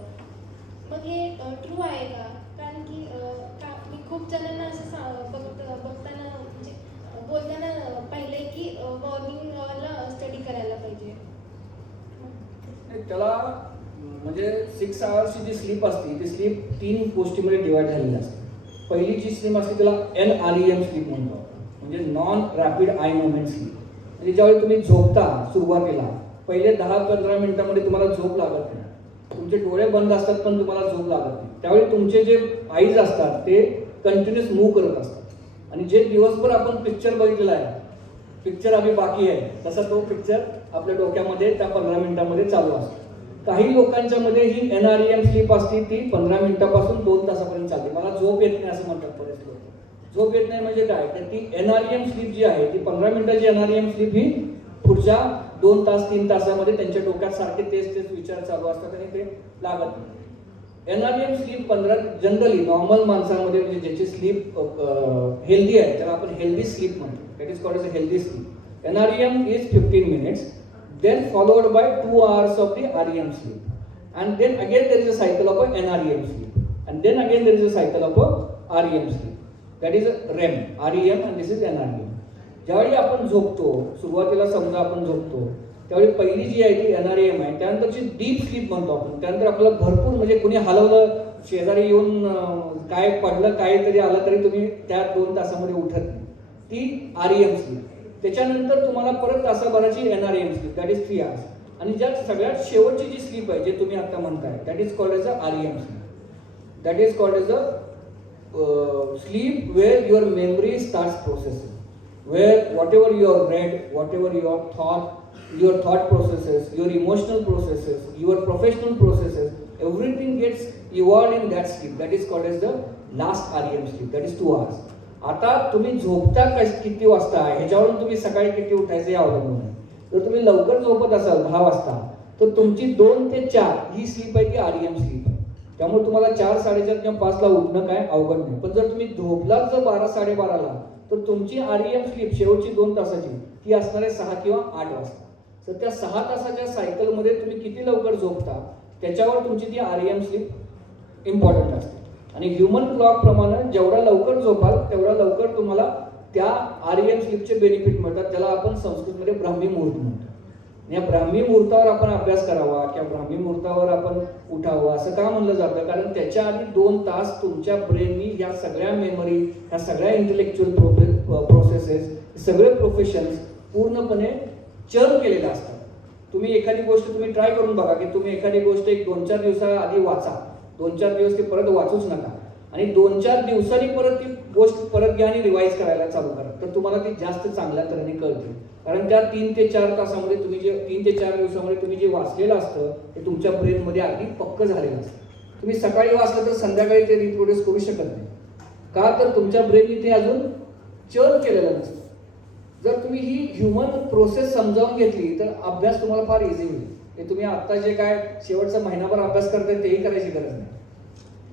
मग हे ट्रू आहे का? कारण की मी खूप जणांना असं बघताना म्हणजे बोलताना पाहिलंय की मॉर्निंगला स्टडी करायला पाहिजे. त्याला म्हणजे 6 आवर्सची जी स्लीप असते ती स्लीप 3 गोष्टीमध्ये डिवाइड झालेली असते. पहिली जी स्लीप असते त्याला NREM स्लीप म्हणतो आपण, म्हणजे नॉन रॅपिड आय मुवमेंट स्लीप. म्हणजे ज्यावेळी तुम्ही झोपता सुरुवातीला पहिले 10-15 मिनिटांमध्ये तुम्हाला झोप लागत नाही, तुमचे डोळे बंद असतात पण तुम्हाला झोप लागत नाही. त्यावेळी तुमचे जे आईज असतात ते कंटिन्युअस मूव्ह करत असतात आणि जे दिवसभर आपण पिक्चर बघितलेला आहे, पिक्चर अभी बाकी आहे, तसा तो पिक्चर आपल्या डोक्यामध्ये त्या 15 मिनिटांमध्ये चालू असतो. काही लोकांच्या मध्ये ही NREM स्लीप असते ती 15 मिनिटापासून 2 तासापर्यंत चालते. मला झोप येत नाही असं म्हणतात बरेच लोक. झोप येत नाही म्हणजे काय, तर ती NREM स्लीप जी आहे ती 15 मिनिटाची NREM स्लीप ही पुढच्या 2 तास 3 तासामध्ये त्यांच्या डोक्यात सारखे तेच विचार चालू असतात आणि ते लागत नाही. NREM स्लीप 15 जनरली नॉर्मल माणसांमध्ये म्हणजे ज्याची स्लीप हेल्दी आहे त्याला आपण हेल्दी स्लीप म्हणतो. That is called as a healthy sleep. NREM is 15 minutes, then followed by 2 hours of the REM sleep, and then again there is a cycle of a NREM sleep, and then again there is a cycle of a REM sleep. That is a REM, REM, and this is NREM. ज्यावेळी आपण झोपतो, सुरुवातीला समजा आपण झोपतो त्यावेळी पहिली जी आहे ती NREM आहे, त्यानंतरची डीप स्लीप म्हणतो आपण. त्यानंतर आपल्याला भरपूर म्हणजे कुणी हलवलं, शेजारी येऊन काय पडलं, काहीतरी आलं तरी तुम्ही त्या 2 तासामध्ये उठत नाही, ती REM स्लीप. त्याच्यानंतर तुम्हाला परत तासाभराची NREM sleep, that is 3 hours. आणि ज्या सगळ्यात शेवटची जी स्लीप आहे जे तुम्ही आता म्हणताय that is called as a REM sleep. That is called as a sleep where your memory starts processing, where whatever you have read, whatever you have thought, your thought processes, your emotional processes, your professional processes, everything gets evolved in that sleep. That is called as the last REM sleep. That is 2 hours. आता तुम्ही झोपता किती वाजता ह्याच्यावरून तुम्ही सकाळी किती उठायचं हे अवलंबून आहे. जर तुम्ही लवकर झोपत असाल 10 वाजता तर तुमची 2 ते 4 ही स्लीप आहे ती REM स्लीप आहे. त्यामुळे तुम्हाला 4, 4:30 किंवा 5 ला उठणं काय अवघड नाही. पण जर तुम्ही झोपलात जर 12, 12:30 तर तुमची REM स्लीप शेवटची 2 तासाची ती असणार आहे 6 किंवा 8 वाजता. तर त्या 6 तासाच्या सायकलमध्ये तुम्ही किती लवकर झोपता त्याच्यावर तुमची ती REM स्लीप इम्पॉर्टंट असते. आणि ह्युमन क्लॉक प्रमाणे जेवढा लवकर झोपाल तेवढा लवकर तुम्हाला त्या REM स्लीपचे बेनिफिट मिळतात, ज्याला आपण संस्कृतमध्ये ब्राह्मी मुहूर्त म्हणतो. या ब्राह्मी मुहूर्तावर आपण अभ्यास करावा किंवा ब्राह्मी मुहूर्तावर आपण उठावं असं का म्हणलं जातं, कारण त्याच्या आधी 2 तास तुमच्या ब्रेननी ह्या सगळ्या मेमरी, ह्या सगळ्या इंटेलेक्च्युअल प्रोसेसेस, सगळे प्रोफेशन्स पूर्णपणे चर्न केलेले असतात. तुम्ही एखादी गोष्ट तुम्ही ट्राय करून बघा की तुम्ही एखादी गोष्ट 1-2-4 दिवसाआधी वाचा, 2-4 दिवस ती परत वाचूच नका आणि 2-4 दिवसांनी परत ती गोष्ट परत घ्या आणि रिवाईज करायला चालू करा, तर तुम्हाला ती जास्त चांगल्या तऱ्हेने कळते. कारण त्या 3 ते 4 तासामध्ये तुम्ही जे 3 ते 4 दिवसामध्ये तुम्ही जे वाचलेलं असतं ते तुमच्या ब्रेनमध्ये अगदी पक्क झालेलं असतं. तुम्ही सकाळी वाचलं तर संध्याकाळी ते रिप्रोड्यूस करू शकत नाही, का तर तुमच्या ब्रेनने ते अजून चर्न केलेलं नसतं. जर तुम्ही ही ह्युमन प्रोसेस समजावून घेतली तर अभ्यास तुम्हाला फार इझी होईल. हे तुम्ही आत्ता जे काय शेवटचा महिनाभर अभ्यास करताय तेही करायची गरज नाही,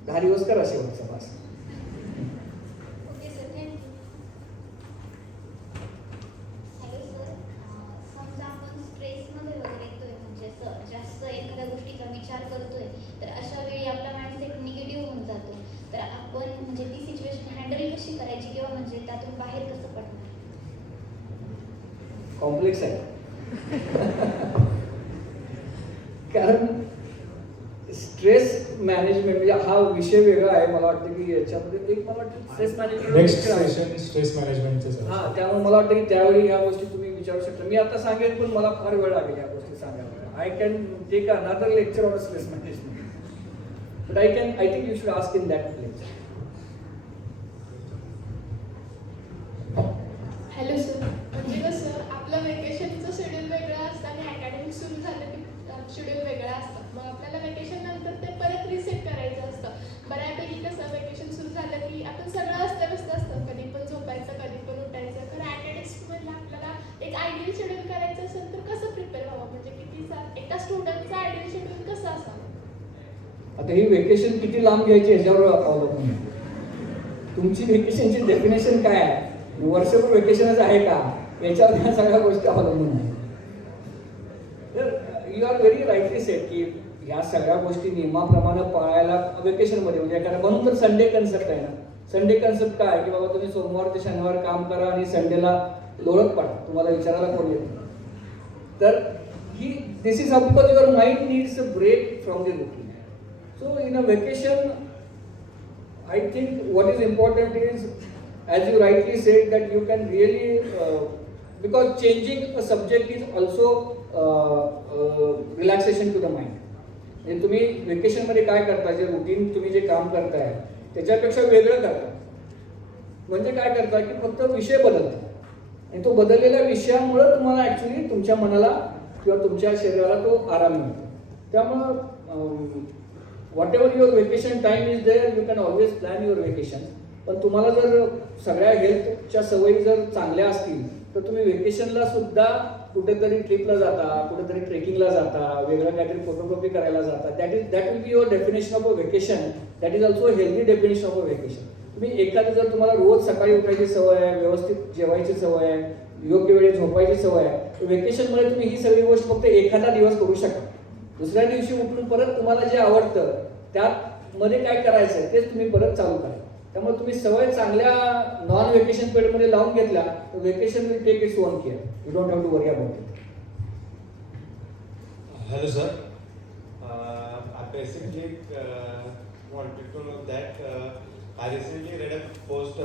10 दिवस करा शेवटचा pass. Okay sir, thank you. Hello sir, समजा आपण स्ट्रेसमध्ये वगैरे येतोय, म्हणजे असं जास्त एखाद्या गोष्टीचा विचार करतोय, तर अशा वेळी आपला माइंडसेट निगेटिव्ह होऊन जातो. तर आपण म्हणजे ती सिच्युएशन हँडल कशी करायची किंवा म्हणजे त्यातून बाहेर कसं पडणार? कॉम्प्लेक्स आहे कारण स्ट्रेस मॅनेजमेंट म्हणजे हा विषय वेगळा आहे. मला वाटतं की याच्यामध्ये एक मला वाटतं stress management next session stress मॅनेजमेंटचं. हा, त्यामुळे मला वाटतं की त्यावेळी ह्या गोष्टी तुम्ही विचारू शकता. मी आता सांगेन पण मला फार वेळ लागेल या गोष्टी सांगायला. I can take another lecture on stress management, but I think you should ask in that lecture. Hello sir, म्हणजे कसं आपलं वेकेशनचं शेड्यूल वेगळं असतं आणि अकॅडमिक सुरू झालं की शेड्यूल वेगळं असतं. मग आपल्याला वेकेशन नंतर ते परत रिसेट करायचं असतं. बऱ्यापैकी कसं वेकेशन सुरू झालं की आपण सगळं अस्ताव्यस्त असतं, कधी पण झोपायचं, कधी पण उठायचं. खरं अकॅडमिक्समधलं आपल्याला एक आयडियल शेड्यूल करायचं असेल तर कसं प्रिपेअर व्हावं, म्हणजे एका स्टुडंटचं आयडियल शेड्यूल कसं असावं? आता ही वेकेशन किती लांब घ्यायची ह्याच्यावर अवलंबून आहे. तुमची वेकेशनची डेफिनेशन काय आहे, वर्षभर वेकेशनच आहे का, याच्यावर ह्या सगळ्या गोष्टी अवलंबून आहे. You are very rightly said की ह्या सगळ्या गोष्टी नियमाप्रमाणे पाळायला वेकेशनमध्ये म्हणजे एखाद्या, म्हणून तर संडे कन्सेप्ट आहे ना. संडे कन्सेप्ट काय की बाबा तुम्ही सोमवार ते शनिवार काम करा आणि संडेला लोळत पडा, तुम्हाला विचारायला कोण येत नाही. तर ही this is how, because your mind needs a break from the routine. So in a vacation I think what is important is, as you rightly said, that you can really, because changing a subject is also relaxation to the mind. म्हणजे तुम्ही वेकेशनमध्ये काय करता, जे routine तुम्ही जे काम करताय त्याच्यापेक्षा वेगळं करता. म्हणजे काय करता की फक्त विषय बदलता आणि तो बदललेल्या विषयामुळं तुम्हाला ॲक्च्युली तुमच्या मनाला किंवा तुमच्या शरीराला तो आराम मिळतो. त्यामुळं whatever your vacation time is there, you can always plan your vacation. पण तुम्हाला जर सगळ्या हेल्थच्या सवयी जर चांगल्या असतील तर तुम्ही वेकेशनला सुद्धा कुठेतरी ट्रिपला जाता, कुठेतरी ट्रेकिंगला जाता, वेगळं काहीतरी फोटोग्राफी करायला जाता. That will be your definition of a vacation. That is also a healthy definition of a vacation. तुम्ही एखादं जर तुम्हाला रोज सकाळी उठायची सवय आहे, व्यवस्थित जेवायची सवय आहे, योग्य वेळी झोपायची सवय आहे, तर वेकेशनमध्ये तुम्ही ही सगळी गोष्ट फक्त एखादा दिवस करू शकता. दुसऱ्या दिवशी उठून परत तुम्हाला जे आवडतं त्यात मध्ये काय करायचं आहे तेच तुम्ही परत चालू करा. त्यामुळे तुम्ही सवय चांगल्या नॉन वेकेशन पिरियडमध्ये लावून घेतल्या तर vacation will take its own care. You don't have to worry about it. Hello sir, I basically wanted to know that I recently read a post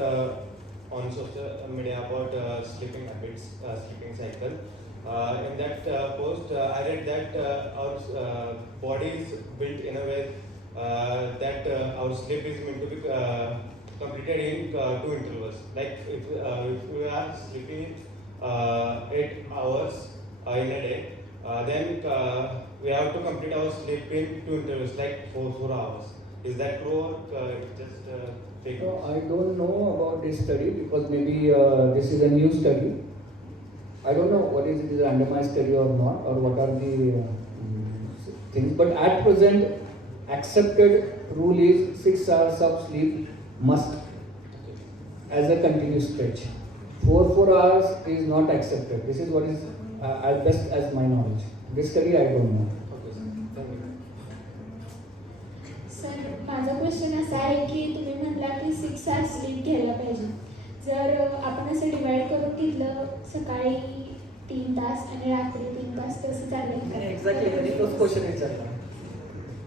on social media about sleeping habits, sleeping cycle. In that post, I read that our body is built in a way that our sleep is meant to be completed in 2 intervals. Like if we are sleeping 8 hours in a day, then we have to complete our sleep in 2 intervals, like 4 hours. Is that true or just fake? No, I don't know about this study because maybe this is a new study. I don't know what is it, is a randomized study or not, or what are the things. But at present, accepted rule is 6 hours of sleep must as a continuous stretch. 4 hours is not accepted. This is what is as best as my knowledge. This study I don't know. Okay sir, thank you. Sir माझा question असा आहे की तुम्ही म्हटला की 6 hours sleep घ्यायला पाहिजे. जर आपण असं डिवाइड करून घेतलं सकाळी 3 तास आणि रात्री 3 तास तसं चालेल का? एक्झॅक्टली त्यांनी तोच क्वेश्चन विचारला.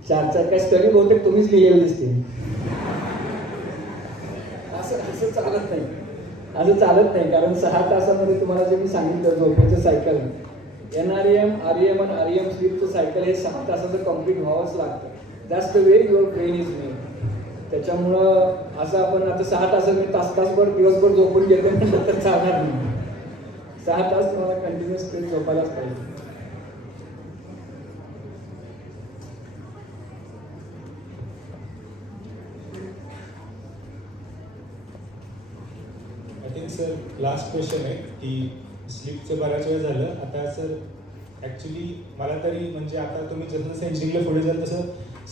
4 काय स्टडी बहुतेक तुम्हीच लिहिलेली दिसते. असं चालत नाही, असं चालत नाही. कारण 6 तासामध्ये तुम्हाला जे मी सांगितलं झोपेचं सायकल NREM, REM आणि REM स्लीपचं सायकल हे 6 तासाचं कम्प्लीट व्हावंच लागतं. That's the way your brain is made. त्याच्यामुळं असं आपण आता 6 तासांनी तासभर दिवसभर झोपून घेतो म्हटलं तर चालणार नाही. 6 तास तुम्हाला कंटिन्युअस स्ट्रेच झोपायलाच पाहिजे. I think sir last question आहे की स्लीपचं बऱ्याच वेळ झालं. आता सर ॲक्च्युली मला तरी म्हणजे आता तुम्ही जसं जसं इंजिनिअरिंगला पुढे जाल तसं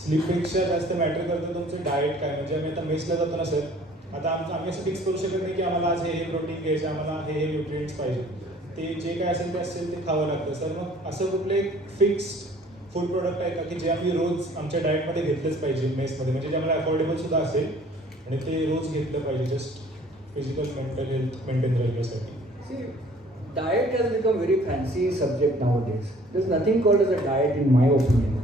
स्लीपपेक्षा जास्त मॅटर करतं तुमचं डाएट काय. म्हणजे आम्ही आता मेसला जातो ना सर, आता आम्ही असं फिक्स करू शकत नाही की आम्हाला आज हे प्रोटीन घ्यायचे, आम्हाला हे न्यूट्रिएंट्स पाहिजे. ते जे काय असेल ते खावं लागतं. सर मग असं कुठलं एक फिक्स्ड फूड प्रोडक्ट आहे का की जे आम्ही रोज आमच्या डाएटमध्ये घेतलंच पाहिजे मेसमध्ये, म्हणजे जे आम्हाला अफोर्डेबल सुद्धा असेल आणि ते रोज घेतलं पाहिजे just physical mental health maintain राहिल्यासाठी? See, diet has become very fancy subject nowadays. There's nothing called as a diet in my opinion.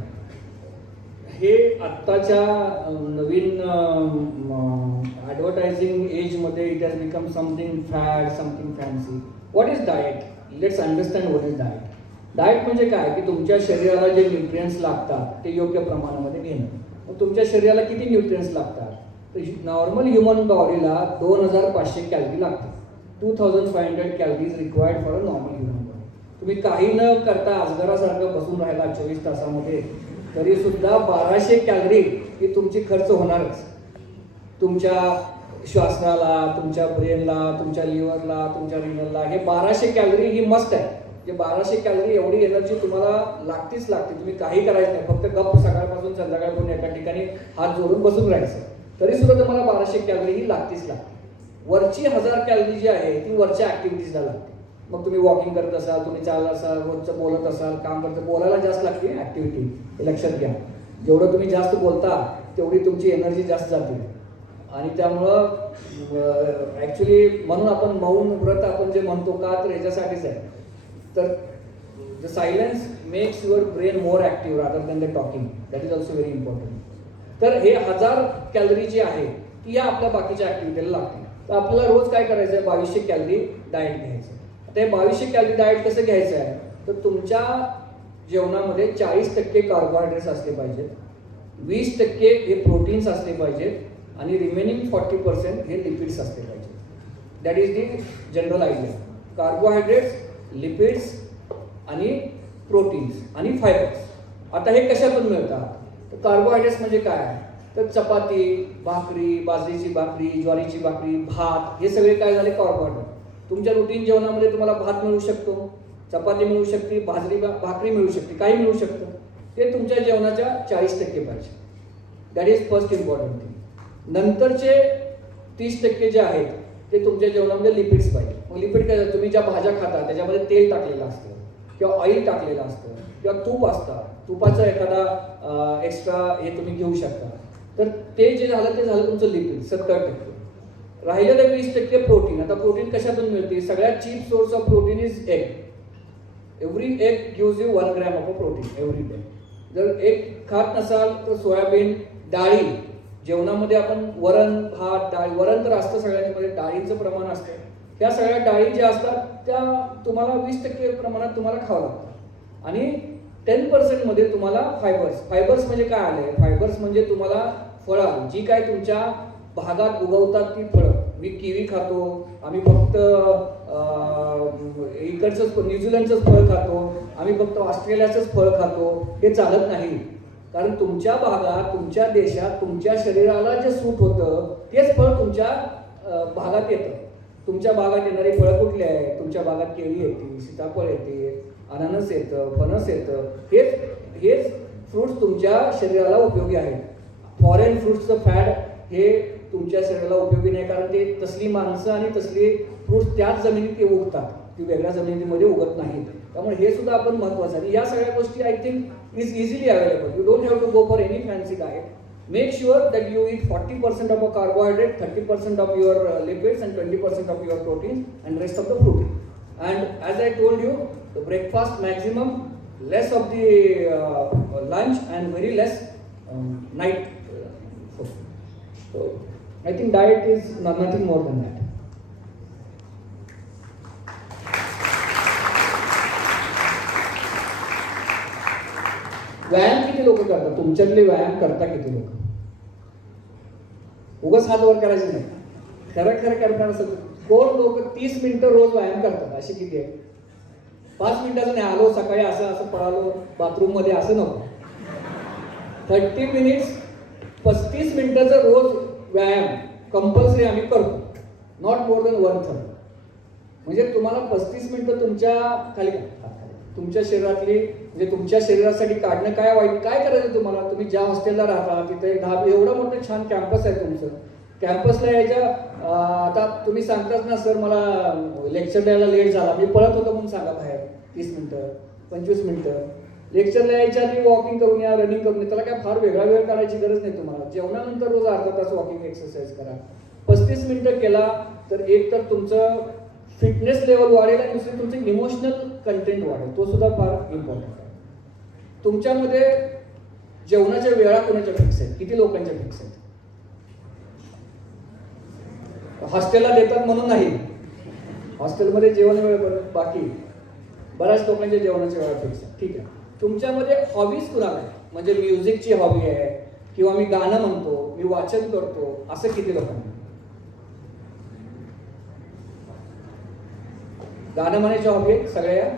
हे आत्ताच्या नवीन ॲडव्हर्टायझिंग एजमध्ये it has become something fad, something fancy. What is diet? Let's understand what is diet. Diet म्हणजे काय की तुमच्या शरीराला जे nutrients लागतात ते योग्य प्रमाणामध्ये घेणं. मग तुमच्या शरीराला किती न्यूट्रियन्स लागतात? तर नॉर्मल ह्युमन बॉडीला 2500 कॅलरी लागतात. 2500 calories required for a normal human body. तुम्ही काही न करता अजगरासारखं बसून राहिला 24 तासामध्ये तरी सुद्धा 1200 कॅलरी ही तुमची खर्च होणारच. तुमच्या श्वासनाला, तुमच्या ब्रेनला, तुमच्या लिव्हरला, तुमच्या रिनलला हे 1200 कॅलरी ही मस्ट आहे. जे 1200 कॅलरी एवढी एनर्जी तुम्हाला लागतेच लागते. तुम्ही काही करायचं नाही, फक्त गप्प सकाळपासून संध्याकाळपर्यंत एका ठिकाणी हात जोडून बसून राहायचं तरी सुद्धा तुम्हाला 1200 कॅलरी ही लागतेच लागते. वरची 1000 कॅलरी जी आहे ती वरच्या ॲक्टिव्हिटीजला लागते. मग तुम्ही वॉकिंग करत असाल, तुम्ही चालत असाल, रोजचं बोलत असाल, काम करत, बोलायला जास्त लागते ॲक्टिव्हिटी, हे लक्षात घ्या. जेवढं तुम्ही जास्त बोलता तेवढी तुमची एनर्जी जास्त जाते. आणि त्यामुळं ॲक्च्युली म्हणून आपण मौन व्रत आपण जे म्हणतो का तर ह्याच्यासाठीच आहे. तर the silence makes your brain more active rather than the talking. That is also very important. तर हे 1000 कॅलरी जी आहे ती या आपल्या बाकीच्या ॲक्टिव्हिटीला लागते. तर आपल्याला रोज काय करायचं आहे, 2200 कॅलरी डाएट घ्यायचं. आता हे 2200 कॅलरी डाएट कसं घ्यायचं आहे, तर तुमच्या जेवणामध्ये 40% कार्बोहायड्रेट्स असले पाहिजेत, 20% हे प्रोटीन्स असले पाहिजेत आणि रिमेनिंग 40% हे लिपिड्स असले पाहिजेत. That is the general idea. Carbohydrates, lipids आणि प्रोटीन्स आणि फायबर्स. आता हे कशातून मिळतात, तर कार्बोहायड्रेट्स म्हणजे काय, तर चपाती, भाकरी, बाजरीची भाकरी, ज्वारीची भाकरी, भात, हे सगळे काय झाले कार्बोहायड्रेट. तुमच्या रुटीन जेवणामध्ये तुम्हाला भात मिळू शकतो, चपाती मिळू शकते, भाकरी मिळू शकते, काही मिळू शकतं. ते तुमच्या जेवणाच्या 40% पाहिजे. That is first important thing. नंतरचे 30% जे आहेत ते तुमच्या जेवणामध्ये लिपिड्स पाहिजे. मग लिपिड काय, तुम्ही ज्या भाज्या खाता त्याच्यामध्ये तेल टाकलेलं असतं किंवा ऑइल टाकलेलं असतं किंवा तूप असतं, तुपाचा एखादा एक्स्ट्रा हे तुम्ही घेऊ शकता. तर ते जे झालं ते झालं तुमचं लिपिड 70%. राहिलेलं 20% प्रोटीन. आता प्रोटीन कशातून मिळते, सगळ्यात cheap source of protein is egg. Every egg gives you 1 gram of a protein every day. जर एग खात नसाल तर सोयाबीन, डाळी, जेवणामध्ये आपण वरण, भात, डाळी, वरण तर असतं सगळ्यांमध्ये, डाळींचं प्रमाण असतं. त्या सगळ्या डाळी ज्या असतात त्या तुम्हाला 20% प्रमाणात तुम्हाला खावं लागतं. आणि 10% मध्ये तुम्हाला फायबर्स म्हणजे काय आले, फायबर्स म्हणजे तुम्हाला फळं, जी काय तुमच्या भागात उगवतात ती फळं. मी किवी खातो, आम्ही फक्त इकडचंच न्यूझीलंडचंच फळ खातो, आम्ही फक्त ऑस्ट्रेलियाचंच फळ खातो, हे चालत नाही. कारण तुमच्या भागात, तुमच्या देशात, तुमच्या शरीराला जे सूट होतं तेच फळ तुमच्या भागात येतं. तुमच्या भागात येणारी फळं कुठली आहे, तुमच्या भागात केळी येते, सीताफळ येते, अननस येतं, फणस येतं. हेच फ्रूट्स तुमच्या शरीराला उपयोगी आहेत. फॉरेन फ्रूट्सचं फॅट हे तुमच्या शरीराला उपयोगी नाही, कारण ते तसली माणसं आणि तसली फ्रूट्स त्याच जमिनीत ते उगतात, ती वेगळ्या जमिनीमध्ये उगत नाहीत. त्यामुळे हे सुद्धा आपण महत्त्वाचं आहे. या सगळ्या गोष्टी I think is easily available. You don't have to go for any fancy diet. Make sure that you eat 40% of a carbohydrate, 30% of your lipids and 20% of your protein and rest of the protein. And as I told you, the breakfast maximum, less of the lunch and very less night food. So I think diet is nothing more than that. व्यायाम किती लोक करतात तुमच्यातले, व्यायाम करता किती लोक? उगाच हात वर करायचे नाही. खरं करणार असेल कोण लोक 30 मिनिटं रोज व्यायाम करतात, अशी किती आहे? 5 मिनिटाचं नाही, आलो सकाळी असं पळालो बाथरूम मध्ये, असं नको. 30 मिनिट्स, 35 मिनिटाचा रोज व्यायाम कंपल्सरी आम्ही करतो. Not more than 1/3. म्हणजे तुम्हाला 35 मिनिटं तुमच्या खाली तुमच्या शरीरातली, म्हणजे तुमच्या शरीरासाठी काढणं काय वाईट, काय करायचं तुम्हाला? तुम्ही ज्या हॉस्टेलला राहता तिथे एवढं मोठं छान कॅम्पस आहे तुमचं. कॅम्पसला यायच्या आता तुम्ही सांगताच ना, सर मला लेक्चर द्यायला लेट झाला, मी पळत होतो म्हणून सांगा बाहेर 30 मिनिटं 25 मिनिटं. लेक्चरला यायच्या आधी वॉकिंग करून या, रनिंग करून या. त्याला काय फार वेगळा वेळ करायची गरज नाही तुम्हाला. जेवणानंतर रोज अर्धा तास वॉकिंग एक्सरसाइज करा. 35 मिनिटं केला तर एक तर तुमचं फिटनेस लेवल वाढेल आणि दुसरी तुमचं इमोशनल कंटेंट वाढेल, तो सुद्धा फार इम्पॉर्टंट आहे. तुमच्यामध्ये जेवणाच्या वेळा कोणाच्या फिक्स आहेत, किती लोकांच्या फिक्स आहेत? हॉस्टेलला देतात म्हणून नाही, हॉस्टेलमध्ये जेवण वेळ बाकी बऱ्याच लोकांच्या जेवणाच्या वेळा फिक्स आहे. ठीक आहे. तुमच्यामध्ये हॉबीज कुणाला आहे, म्हणजे म्युझिकची हॉबी आहे किंवा मी गाणं म्हणतो, मी वाचन करतो, असं किती लोकांना? गाणं म्हणायची हॉबी आहे सगळ्या.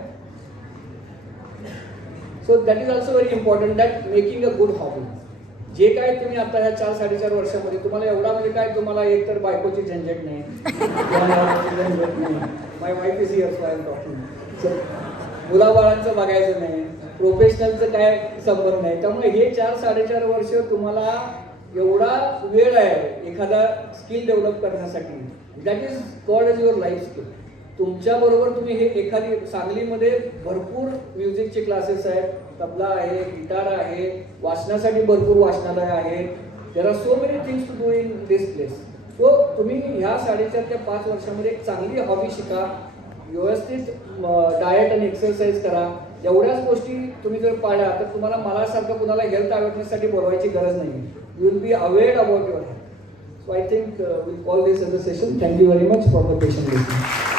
So that is also very important, that making a good hobby. जे काय तुम्ही आता ह्या 4-4.5 वर्षामध्ये तुम्हाला एवढा म्हणजे काय, तुम्हाला एक तर बायकोची झंझट नाही, my wife is here so I am talking. मुलाबाळांचं बघायचं नाही, प्रोफेशनलचं काय संबंध नाही. त्यामुळे हे 4-4.5 वर्ष तुम्हाला एवढा वेळ आहे एखादा स्किल डेव्हलप करण्यासाठी. That is called as your life skill. तुमच्याबरोबर तुम्ही हे एखादी, सांगलीमध्ये भरपूर म्युझिकचे क्लासेस आहेत, तबला आहे, गिटार आहे, वाचनासाठी भरपूर वाचनालय आहेत, there are so many things to do in this place. So तुम्ही ह्या 4.5 ते 5 वर्षामध्ये एक चांगली हॉबी शिका, व्यवस्थित डाएट आणि एक्सरसाइज करा. एवढ्याच गोष्टी तुम्ही जर पाळल्या तर तुम्हाला मलासारखं कुणाला हेल्थ अवेअरनेससाठी बोलवायची गरज नाही. You will be awared about your health. So I think we call this as a session. Thank you very much for the patient listening.